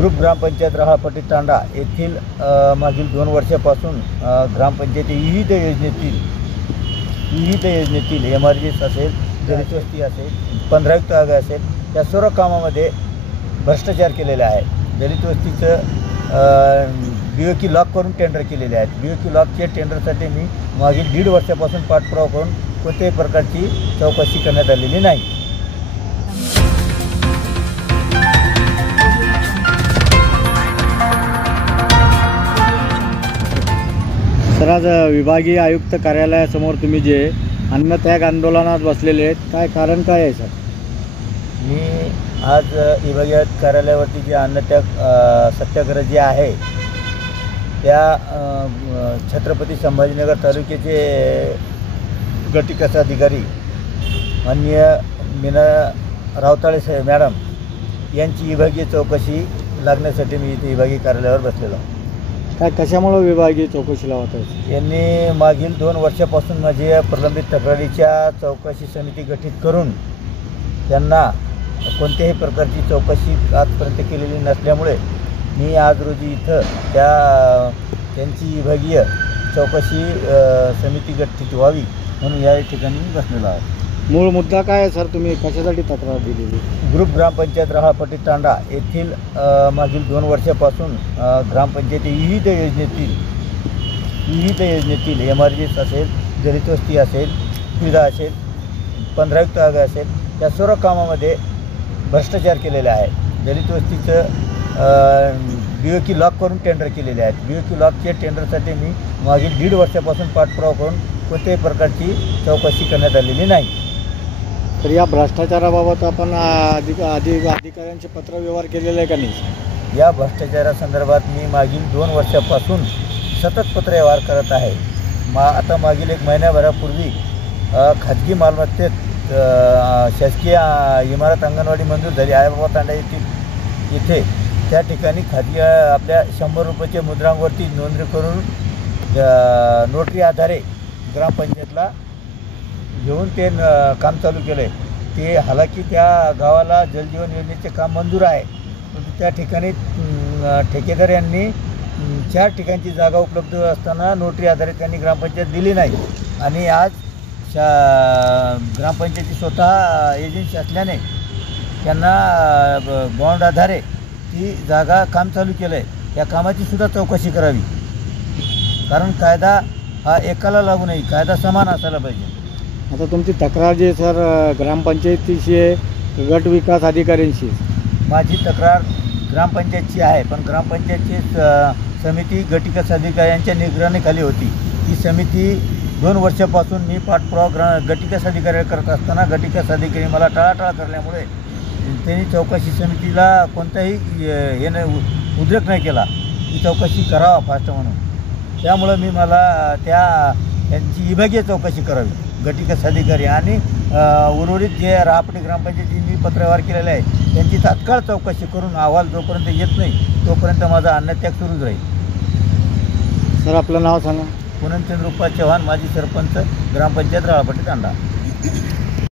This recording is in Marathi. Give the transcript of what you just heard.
ग्रुप ग्रामपंचायत राहापट्टी तांडा येथील मागील 2 वर्षापासून ग्रामपंचायती विविध योजनेतील एमआरजीएस असेल, दलित वस्ती असेल, 15 युक्त जागा असेल, या सर्व कामामध्ये भ्रष्टाचार केलेला आहे. दलित वस्तीचं BOQ लॉक करून टेंडर केलेले आहेत. BOQ लॉकच्या टेंडरसाठी मी मागील 1.5 वर्षापासून पाठपुरावा करून कोणत्याही प्रकारची चौकशी करण्यात आलेली नाही. सर, आज विभागीय आयुक्त कार्यालयासमोर तुम्ही जे अन्नत्याग आंदोलनात बसलेले आहेत, काय कारण काय आहे सर? मी आज विभागीय आयुक्त कार्यालयावरती जे अन्नत्याग सत्याग्रह जे आहे त्या छत्रपती संभाजीनगर तालुक्याचे गटविकास अधिकारी माननीय मीना रावताळे साहेब मॅडम यांची विभागीय चौकशी लागण्यासाठी मी इथे विभागीय कार्यालयावर बसलेलो. काय कशामुळे विभागीय चौकशी लावत आहे? यांनी मागील 2 वर्षापासून माझ्या प्रलंबित तक्रारीच्या चौकशी समिती गठीत करून त्यांना कोणत्याही प्रकारची चौकशी आजपर्यंत केलेली नसल्यामुळे मी आज रोजी इथं त्यांची विभागीय चौकशी समिती गठीत व्हावी म्हणून या ठिकाणी बसलेलो आहे. मूळ मुद्दा काय आहे सर? तुम्ही कशासाठी तक्रार दिलेली? ग्रुप ग्रामपंचायत राहापट्टी तांडा येथील मागील 2 वर्षापासून ग्रामपंचायती विविध योजनेतील एमआरजीएस असेल, दलित वस्ती असेल, सुविधा असेल, 15 युक्त जागा असेल, या सर्व कामामध्ये भ्रष्टाचार केलेला आहे. दलित वस्तीचं BOQ लॉक करून टेंडर केलेले आहेत. BOQ लॉकच्या टेंडरसाठी मी मागील 1.5 वर्षापासून पाठपुरावा करून कोणत्याही प्रकारची चौकशी करण्यात आलेली नाही. तर या भ्रष्टाचाराबाबत आपण अधिकाऱ्यांचे पत्रव्यवहार केलेला आहे का नाही? या भ्रष्टाचारासंदर्भात मी मागील 2 वर्षापासून सतत पत्रव्यवहार करत आहे. आता मागील 1 महिन्याभरापूर्वी खाजगी मालमत्तेत शासकीय इमारत अंगणवाडी मंजूर झाली आहे बाबा तांडा इथे त्या ठिकाणी खाजगी आपल्या 100 रुपयाच्या मुद्रांवरती नोंदणी करून नोटरी आधारे ग्रामपंचायतला घेऊन ते काम चालू केलं आहे. ते हालाकी त्या गावाला जलजीवन योजनेचे काम मंजूर आहे, परंतु त्या ठिकाणी ठेकेदार यांनी 4 ठिकाणची जागा उपलब्ध असताना नोटरी आधारित त्यांनी ग्रामपंचायत दिली नाही आणि आज ग्रामपंचायती स्वतः एजन्सी असल्याने त्यांना बॉन्ड आधारे ती जागा काम चालू केलं आहे. त्या कामाची सुद्धा चौकशी करावी, कारण कायदा हा एकाला लागू नाही, कायदा समान असायला पाहिजे. आता तुमची तक्रार जी सर ग्रामपंचायतीशी आहे, गट विकास अधिकाऱ्यांशी? माझी तक्रार ग्रामपंचायतची आहे, पण ग्रामपंचायतची समिती गटविकास अधिकाऱ्यांच्या निगराणीखाली होती. ही समिती 2 वर्षापासून मी पाठपुरावा गटविकास अधिकारी करत असताना गटविकास अधिकारी मला टाळाटाळ करल्यामुळे त्यांनी चौकशी समितीला कोणताही उद्रेक नाही केला की चौकशी करावा फास्ट म्हणून. त्यामुळं मला त्यांची विभागीय चौकशी करावी गटविकास अधिकारी आणि उर्वरित जे राहापट्टी ग्रामपंचायतीने पत्रव्यवहार केलेले आहे त्यांची तात्काळ चौकशी करून अहवाल जोपर्यंत येत नाही तोपर्यंत माझा अन्नत्याग सुरूच राहील. सर, आपलं नाव सांगा. पूनमचंद्र चव्हाण, माजी सरपंच, ग्रामपंचायत राहापट्टी तांडा.